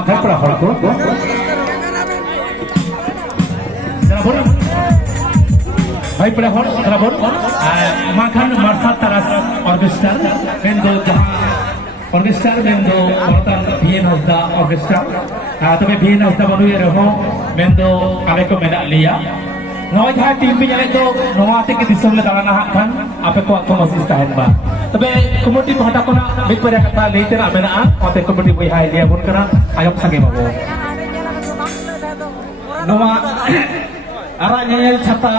makan perahol ko. Terabon. Hai perahol terabon. Makan marsat taras orkestra mendo orkestra mendo ortan bien hasta orkestra. Tapi bien hasta baru ya roh mendo kami ko menak liya. Nói hai tim punya itu, nói ati kita semua dalam nak kan, apa kuat kau masih tahan ba. Tapi kemudian pada kau nak mikir kata later apa nak, atau kemudian boleh hai dia pun kerana ayam sage bawa. Nama arah nyel cata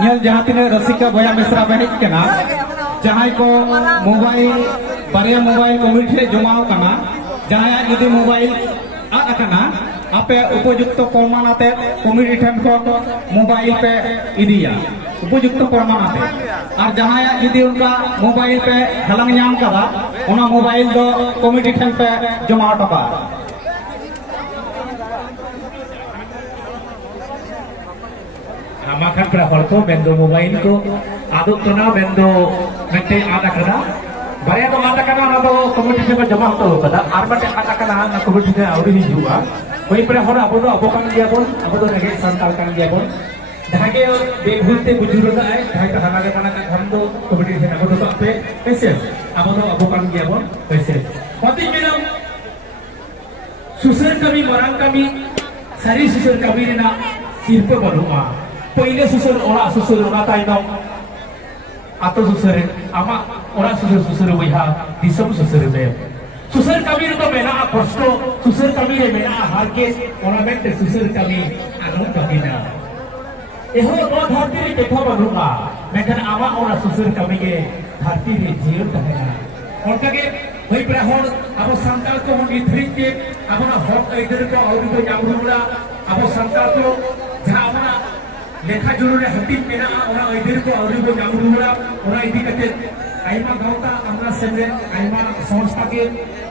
nyel jahat ini rasika boya mesra benik kena, jahai ko mobile, baria mobile komunitas jomau kena, jahai ini mobile ada kena. Apa उपयुक्त प्रमाण आते community को mobile पे इदिया उपयुक्त प्रमाण आते और जहाँ यदि उनका मोबाइल पे हलंग नाम करा उना मोबाइल दो कम्युनिटी पे जमा टका makan berapa ko bendo mobail ko aduk to na bendo nagte ada kada bare to ada kada na to community ko jama to kada arbate ada kada na community auri hijua koi pre hora abo do abokan dia pun abo do nage santal kan dia pun dhage beghute bujuru da ai dhai ta hanage mana kan ham do community abo do ape pese abo do abokan dia pun pese pati minam susur kami marang kami sari susur kami na sirpe banua पहले सुसुर ओरा सुसुर ओरा ताइनाव आतो सुसुर आमा ओरा सुसुर सुसुर वैहा दिसम सुसुर बे सुसुर कमी तो मेना कष्ट सुसुर कमी रे मेना हारके ओरा मेंटे सुसुर कमी आनो कमी ना एहो तो धरती रे देखो बनुगा मेखन आमा ओरा सुसुर कमी के धरती रे जीवन तहेना ओरका के होई प्रहर अब संताल को हम इथरित के अपना हक इधर को और तो जामरुला अब संताल को जहां लेखा जुड़े हटिक मेना ओना इधर को और को जामुरुला ओना इदी कते आइमा गावता हमरा सेने आइमा संस्था के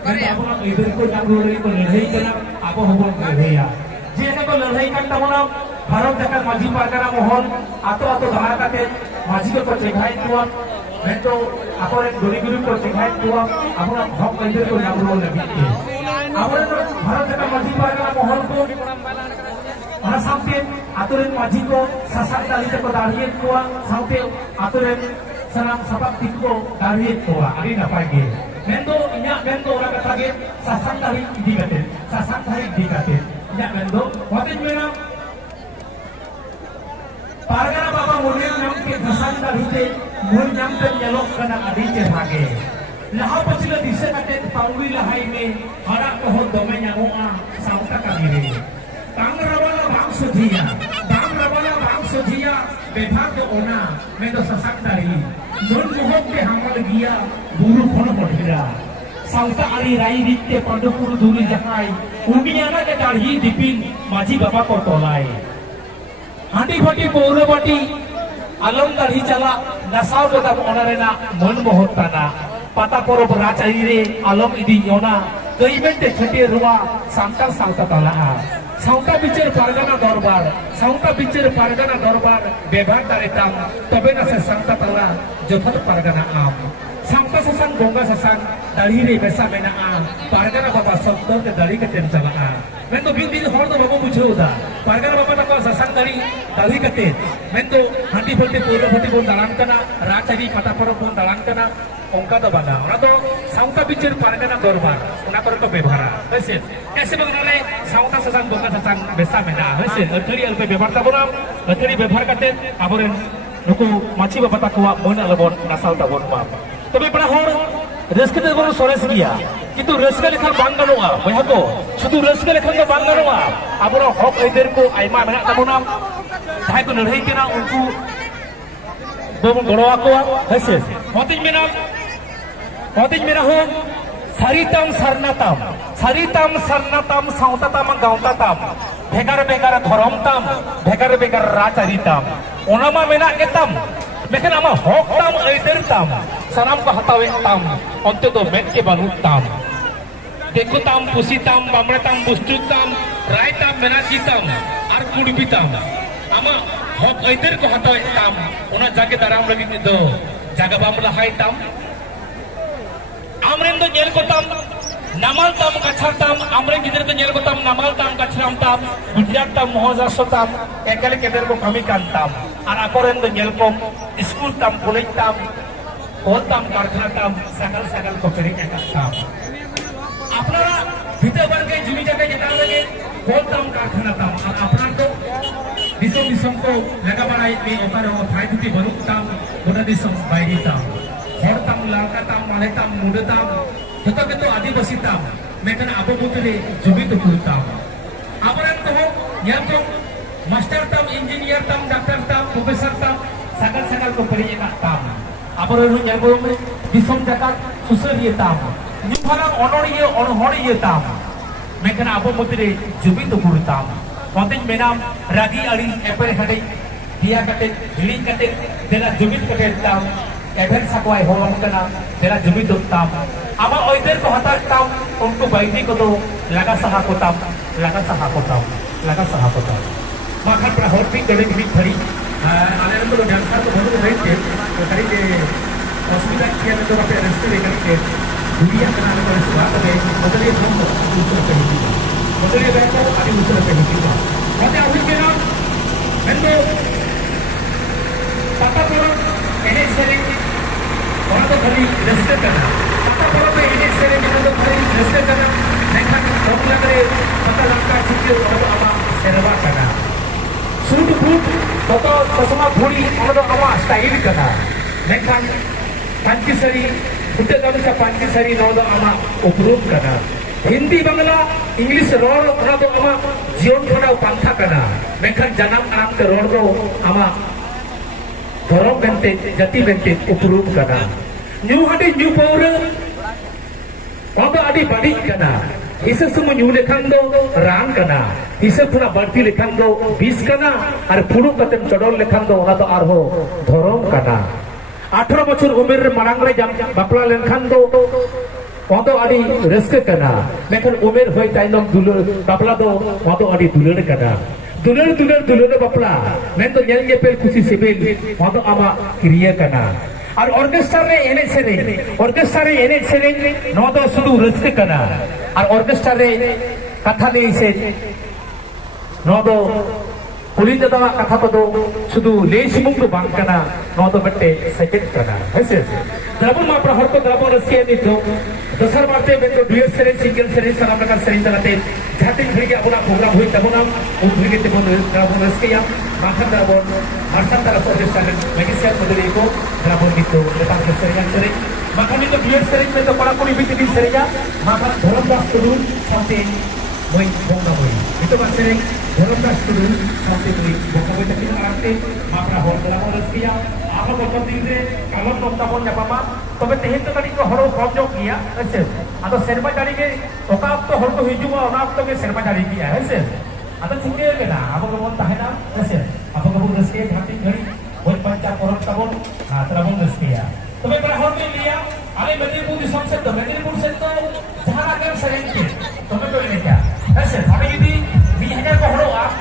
मैं अपना इधर को जामुरुला को लड़ाई करना आपो होबन लड़ाईया जे को लड़ाई करता होना भारत जका माझी पारगना मोहन आतो आतो धारा काते माझी को चेघाई तुआ मैं तो आपरे गुरी गुरी को चेघाई तुआ अपना हक इधर को जामुरुला लगी आपरे भारत जका माझी पारगना मोहन को orang sampai aturan wajib ko sasak dari teko dari tua sampai aturan serang sabab tiko dari tua hari apa lagi mendo inyak mendo orang kata lagi sasak dari dikatin sasak dari dikatin inyak mendo watin mena pargana bapa murni namke sasak dari te mur namke nyalok kana adi ce hage laha pachila dise kate pauri lahai me hara ko domenya ngoa sauta kamire Tangrabala bang sujia, bethak ke ona, mendo sasak dari, non mohok ke hamal gia, buru kono bodhira, sauta ali rai ditte pandupur duri jahai, umiana ke dari dipin, maji bapa kortolai, hati bati pura bati, alam dari cala, nasau betam ona rena, mon mohok tana, pata poro beracai re, alam idi ona, keimente chete ruwa, samtal sauta talaha. Sauta bicara pargana dorbar bebar dari tam tapi nasi sauta tala jodoh pargana am sauta sesang bongga sesang dari re besa mena am pargana bapa soktor ke dari ke tencala am mendo bin hor to babu bujho da pargana bapa tak sesang dari ke ten mendo hati bolte pura hati bon dalam kana racari pata poro bon dalam kana ongka to bana ora to sauta bicara pargana dorbar una kor to bebara besit कैसे बगनाले साउता ससांग बंगा ससांग बेसा मेना हसे अथरी अल्पे बेभार ताबोना अथरी बेभार काते आबोरेन नुकु माछी बाबा ताकुआ मन अलबोन Nassau ताबोन मा तबे बड़ा होर रस्के ते बोन सोरेस गिया किंतु रस्के लेखन बांग गानोआ बया को शुधु रस्के लेखन के बांग गानोआ आबोरा हक एदेर को आइमा मेना ताबोना जाय को लड़ाई केना उनको बोन गड़ोआ को हसे होतिज मेना हो Saritam sarnatam sautatam gautatam begar dhoromtam begar racaritam onama mena etam meken ama hoktam eidertam sanam ko hatawe tam onte do metke banutam dekutam pusitam bamretam bustutam raitam menajitam ar kudubitam ama hok eider ko hatawe tam ona jage daram lagi do jaga bam lahai tam amren do nyel kotam namal tam kachar tam amre gider ko nyel ko tam namal tam kachram tam Gujarat tam Maharaष्ट्र tam ekale keder ko kami kan tam ar akoren do nyel ko school tam college tam kol tam karkhana tam sakal sakal ko peri ekat tam আপনারা ভিতর বর্গে জমি জায়গা যেটা লাগে call tam karkhana tam ar আপনার তো Disham Disham ko lega barai ei otare o thai duti banuk tam goda Disham বাইরে tam hor tam larka tam male tam muda tam joto keto adibasi tam mekan abo butule jumi to kurtam abaran to nyam to master tam engineer tam doctor tam professor tam sakal sakal ko peri ekat tam abaran nyam bo me disom jakat susariye tam nyuharang onoriye tam mekan abo butule jumi to kurtam konten menam ragi ali eper hade dia kate hiling kate dela jumi kate tam even sakwai holam kana dela jumi to tam ama oider ko hatak tam unko baiti ko to laga saha ko tam makan pra horpi kode bi khari ale to jankar ko bodo baiti to kari je hospital kiya to ape restore kari ke dunia kana ko suat be bodale hum usur pe hi bodale be ko adi usur pe hi mate ahi ke na mendo pata poro ene sere orang to khari restore kana pata poro pe ene sere ke to khari restore kana nekhan okla kare pata langka chike odo ama serva kana suit boot toto chashma thodi odo ama style kana nekhan panchi sari utte dalu sa panchi sari odo ama uprup kana Hindi Bangla English ror odo ama jion khana pantha kana nekhan janam aram te ror do ama Dorong bente jati bente uprup kana new hadi new power odo adi badi kana isa semua new lekhan do ran kana isa pura barti lekhan do bis kana ar puru katem chodol lekhan do ona do arho dhorong kana 18 বছর উমের মারাংরে বাপলা লেনখান do odo adi reske kana mekhan umer hoi tainam dulur bapla do odo adi dulur kana dulur bapla men to nyel nyepel kusi sebel odo ama kriya kana আর অর্কেস্ট্রারে এনে সেরে নদ শুধু রসকে কানা আর অর্কেস্ট্রারে কথা নেইছে নদ cooling দাদা কথা তো শুধু লেশমুক তো বাং কানা নদ বটে সেকেন্ড কানা হইছে দ্রাবণ মাপরা হরক দ্রাবণ রসকে নিতো দশর মারতে বে তো ডুয়েট সেরে সিঙ্গেল সেরে সালাম প্রকার সেরে চালাতে ঝাটিং ভিগে আপনা প্রোগ্রাম হই তখন ও ভিগে তে দ্রাবণ রসকে makan drabon marsan tara orkestra legacy model eko drabon itu lepas keseringan sering makan itu biar sering itu para kuli biti serinya makan dhorom das turun sampai moi bongga moi itu kan sering dhorom das turun sampai moi bongga moi tapi arate mapra hor drabon reskia apa bokor dire kalau nonton nyapama তবে তেহেন তো কাটি হর কম যোগ গিয়া আছে আতো সেরমা জানি কে ওকা তো হর তো হিজুবা ওনা তো কে সেরমা জানি গিয়া আছে atau cikir ke na apa kamu tahan apa nasi apa kamu rezeki hati dari buat panca koran tabon nah terabon rezeki ya tapi berahor ni dia ale Medipur di samset tu Medipur seto jalan akan sering tu tapi boleh क्या nasi tapi jadi 2000 ko horo आप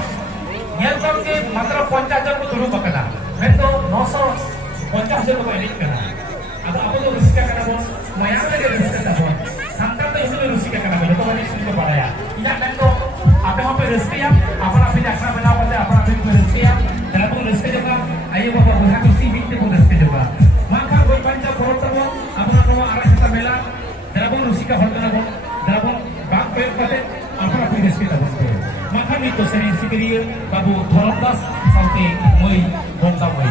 nyel kam ke matra 50,000 ko dulu bakana मैं तो 950,000 ko ini kana atau apa tu rezeki kana bon mayang lagi rezeki tabon santan tu itu rezeki kana bon itu kan itu padaya tidak मैं तो apa apa rezeki ya apa apa jaksa bela pada apa apa rezeki ya dalam pun rezeki juga ayo bapak buat kursi binti pun rezeki juga maka boy panca korot tabo apa nama arah kita bela dalam pun rezeki hotel tabo dalam pun bank pay pada apa apa rezeki tabo maka itu sering sikiri babu thorondas sampai moi bongsa moi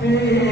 Hey.